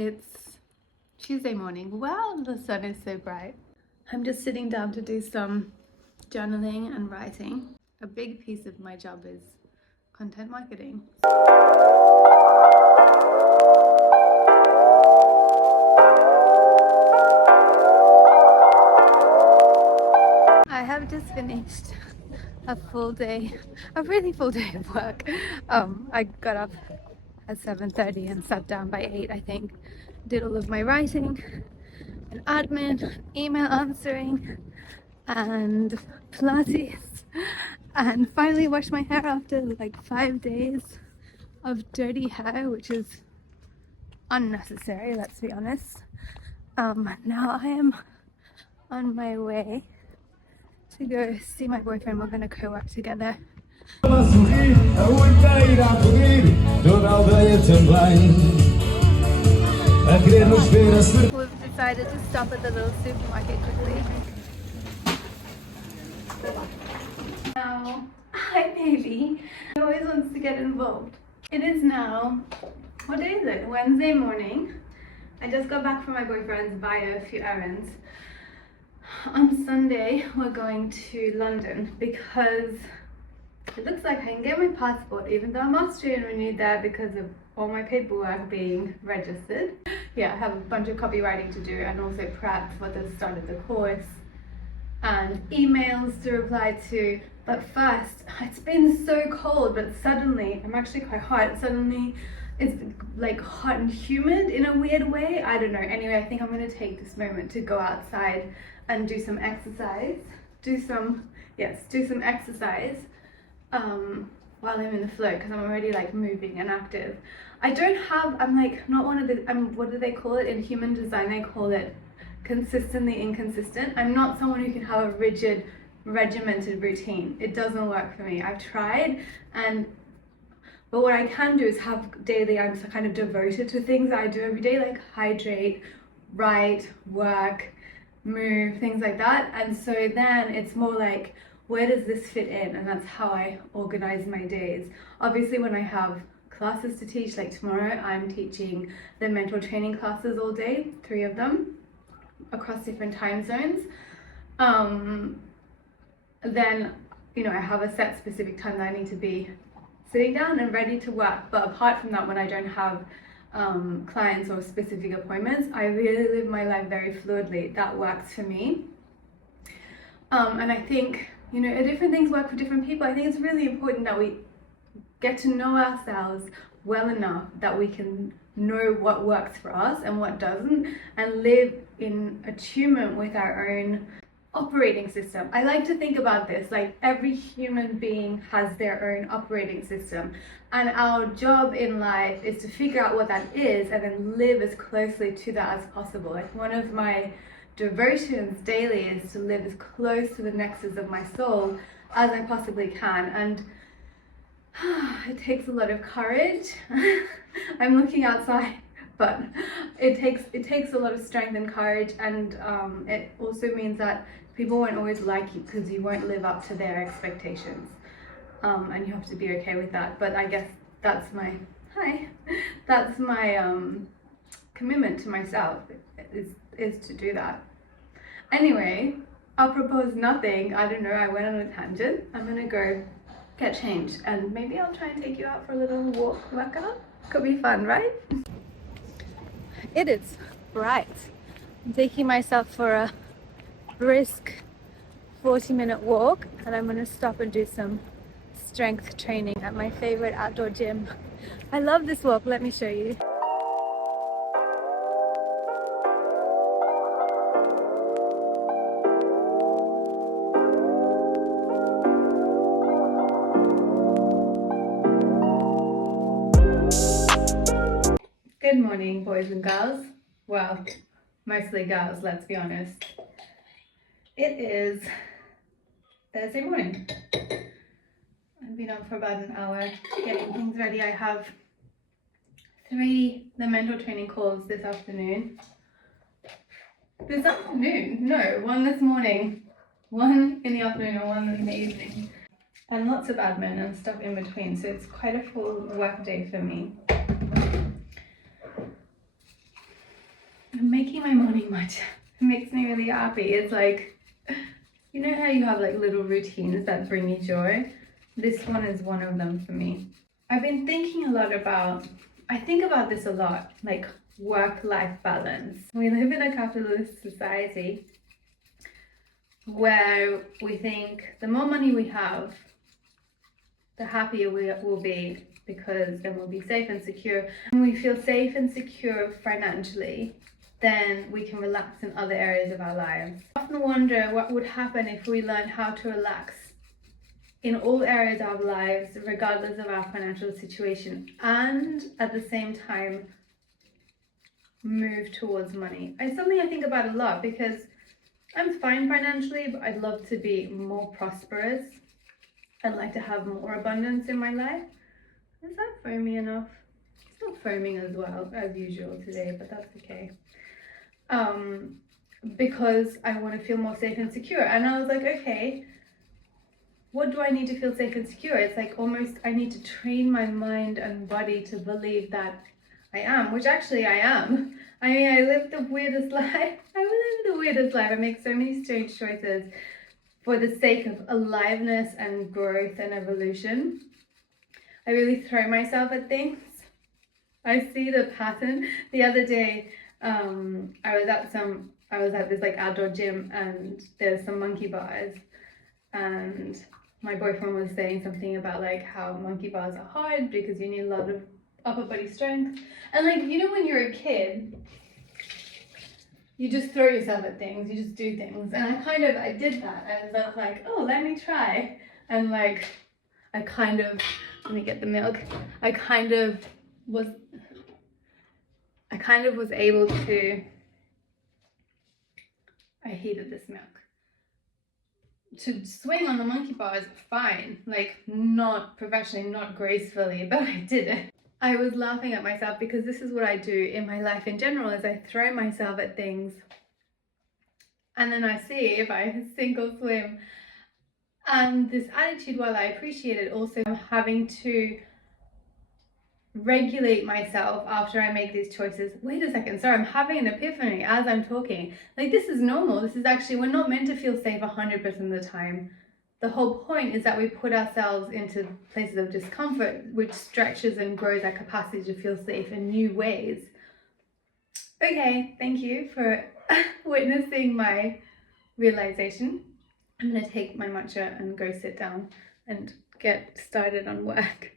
It's Tuesday morning. Wow, the sun is so bright. I'm just sitting down to do some journaling and writing. A big piece of my job is content marketing. I have just finished a really full day of work. I got up at 7:30 and sat down by 8, I think. Did all of my writing and admin, email answering, and Pilates, and finally washed my hair after like 5 days of dirty hair, which is unnecessary, let's be honest. Now I am on my way to go see my boyfriend. We're gonna co-work together. We've decided to stop at the little supermarket quickly. Now, hi baby. He always wants to get involved. It is now, what day is it? Wednesday morning. I just got back from my boyfriend's via a few errands. On Sunday, we're going to London because it looks like I can get my passport, even though I'm Austrian renewed there because of all my paperwork being registered. Yeah, I have a bunch of copywriting to do and also prep for the start of the course and emails to reply to. But first, it's been so cold, but suddenly, I'm actually quite hot, suddenly it's like hot and humid in a weird way. I don't know. Anyway, I think I'm going to take this moment to go outside and do some exercise. Do some exercise while I'm in the flow, because I'm already like moving and active. I'm like not one of the, what do they call it in human design? They call it consistently inconsistent. I'm not someone who can have a rigid, regimented routine. It doesn't work for me. I've tried, but what I can do is have daily, I'm kind of devoted to things that I do every day, like hydrate, write, work, move, things like that. And so then it's more like, where does this fit in? And that's how I organize my days. Obviously, when I have classes to teach, like tomorrow, I'm teaching the mental training classes all day, 3 of them, across different time zones. Then, I have a set specific time that I need to be sitting down and ready to work. But apart from that, when I don't have clients or specific appointments, I really live my life very fluidly. That works for me. And I think, different things work for different people. I think it's really important that we get to know ourselves well enough that we can know what works for us and what doesn't, and live in attunement with our own operating system. I like to think about this like every human being has their own operating system, and our job in life is to figure out what that is and then live as closely to that as possible. Like one of my devotions daily is to live as close to the nexus of my soul as I possibly can, and it takes a lot of courage. I'm looking outside, but it takes a lot of strength and courage, and it also means that people won't always like you because you won't live up to their expectations, and you have to be okay with that. But I guess that's my commitment to myself is to do that. Anyway, apropos nothing, I don't know, I went on a tangent. I'm gonna go get changed and maybe I'll try and take you out for a little workout. Could be fun, right? It is bright. I'm taking myself for a brisk 40-minute walk, and I'm gonna stop and do some strength training at my favorite outdoor gym. I love this walk, let me show you. Good morning, boys and girls. Well, mostly girls, let's be honest. It is Thursday morning. I've been up for about an hour getting things ready. I have 3 the mental training calls this afternoon. No, 1 this morning, 1 in the afternoon and 1 in the evening. And lots of admin and stuff in between, so it's quite a full work day for me. my morning matcha. It makes me really happy. It's like, you know how you have like little routines that bring you joy? This one is one of them for me. I've been thinking a lot about, I think about this a lot, like work-life balance. We live in a capitalist society where we think the more money we have, the happier we will be, because then we'll be safe and secure. When we feel safe and secure financially, then we can relax in other areas of our lives. I often wonder what would happen if we learned how to relax in all areas of our lives, regardless of our financial situation, and at the same time move towards money. It's something I think about a lot because I'm fine financially, but I'd love to be more prosperous. I'd like to have more abundance in my life. Is that foamy enough? It's not foaming as well as usual today, but that's okay. Because I want to feel more safe and secure. And I was like, okay, what do I need to feel safe and secure? It's like almost I need to train my mind and body to believe that I am, which actually I am. I mean, I live the weirdest life. I make so many strange choices for the sake of aliveness and growth and evolution. I really throw myself at things. I see the pattern. The other day, I was at this like outdoor gym, and there's some monkey bars, and my boyfriend was saying something about like how monkey bars are hard because you need a lot of upper body strength. And like, you know, when you're a kid, you just throw yourself at things, you just do things. And I did that. I was like, oh, let me try. And like, let me get the milk. I kind of was able to, I hated this milk. To swing on the monkey bars, fine. Like, not professionally, not gracefully, but I did it. I was laughing at myself because this is what I do in my life in general, is I throw myself at things and then I see if I sink or swim. And this attitude, while I appreciate it, also I'm having to regulate myself after I make these choices. Wait a second, sorry, I'm having an epiphany as I'm talking. Like, this is normal. This is actually, we're not meant to feel safe 100% of the time. The whole point is that we put ourselves into places of discomfort, which stretches and grows our capacity to feel safe in new ways. Okay, thank you for witnessing my realization. I'm gonna take my matcha and go sit down and get started on work.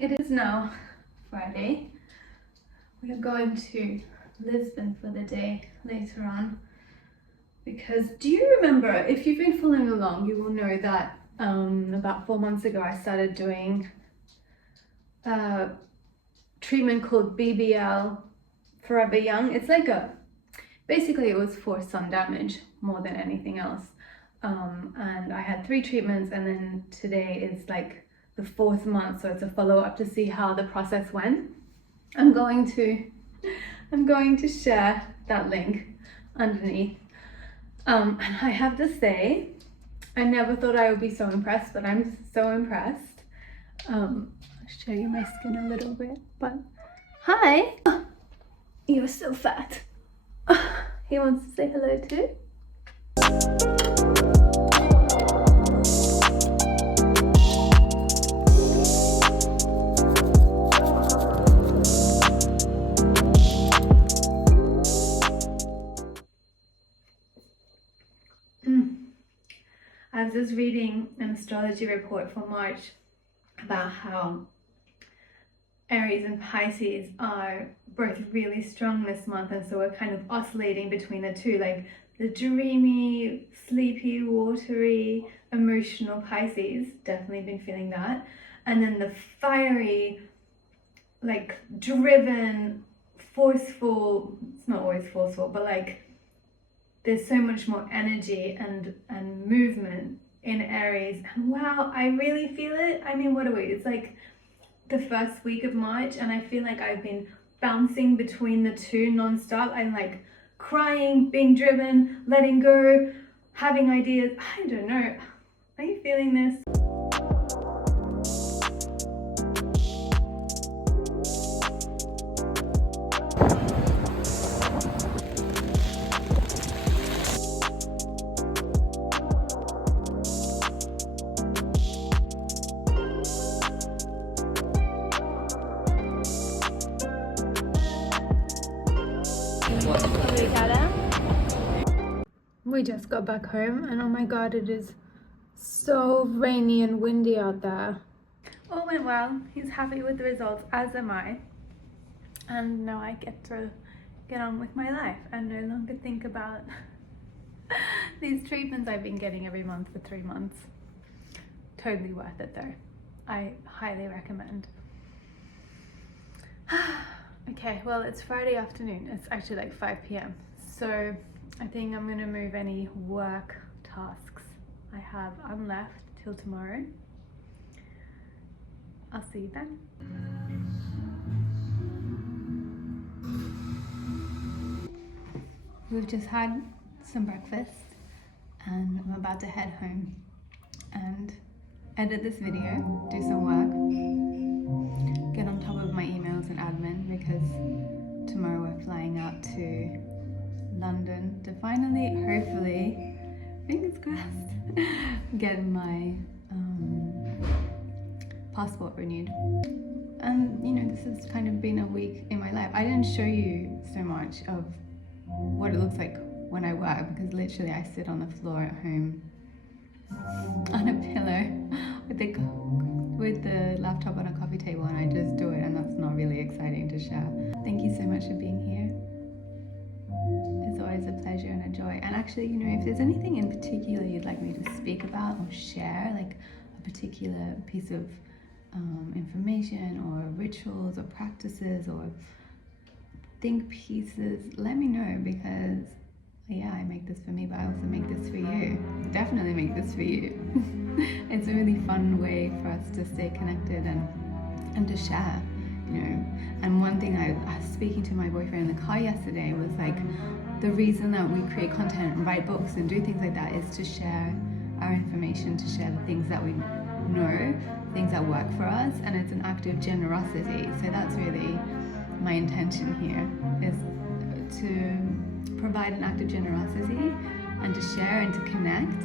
It is now Friday. We are going to Lisbon for the day later on because, do you remember, if you've been following along, you will know that about 4 months ago I started doing a treatment called BBL Forever Young. It's like basically it was for sun damage more than anything else, and I had 3 treatments, and then today is like the 4th month, so it's a follow-up to see how the process went. I'm going to share that link underneath. And I have to say, I never thought I would be so impressed, but I'm so impressed. I'll show you my skin a little bit, but hi! Oh, you're so fat. He wants to say hello too. I was just reading an astrology report for March about how Aries and Pisces are both really strong this month, and so we're kind of oscillating between the two, like the dreamy, sleepy, watery, emotional Pisces, definitely been feeling that, and then the fiery, like driven, forceful, it's not always forceful, but like there's so much more energy and movement in Aries, and wow, I really feel it. I mean, what are we? It's like the first week of March, and I feel like I've been bouncing between the two non-stop. I'm like crying, being driven, letting go, having ideas. I don't know. Are you feeling this? We just got back home, and oh my god, it is so rainy and windy out there. All went well. He's happy with the results, as am I. And now I get to get on with my life and no longer think about these treatments I've been getting every month for 3 months. Totally worth it though. I highly recommend. Okay, well, it's Friday afternoon. It's actually like 5 p.m. So I think I'm gonna move any work tasks I have left till tomorrow. I'll see you then. We've just had some breakfast and I'm about to head home and edit this video, do some work, get on top of my emails and admin, because tomorrow we're flying out to London to finally, hopefully, fingers crossed, get my passport renewed. And you know, this has kind of been a week in my life. I didn't show you so much of what it looks like when I work, because literally I sit on the floor at home on a pillow with the laptop on a coffee table, and I just do it, and that's not really exciting to share. Thank you so much for being here. It's always a pleasure and a joy. And actually, you know, if there's anything in particular you'd like me to speak about or share, like a particular piece of information or rituals or practices or think pieces, let me know, because yeah, I make this for me, but I also make this for you. Definitely make this for you. It's a really fun way for us to stay connected and to share, you know. And one thing I was speaking to my boyfriend in the car yesterday was like, the reason that we create content and write books and do things like that is to share our information, to share the things that we know, things that work for us, and it's an act of generosity. So that's really my intention here, is to provide an act of generosity and to share and to connect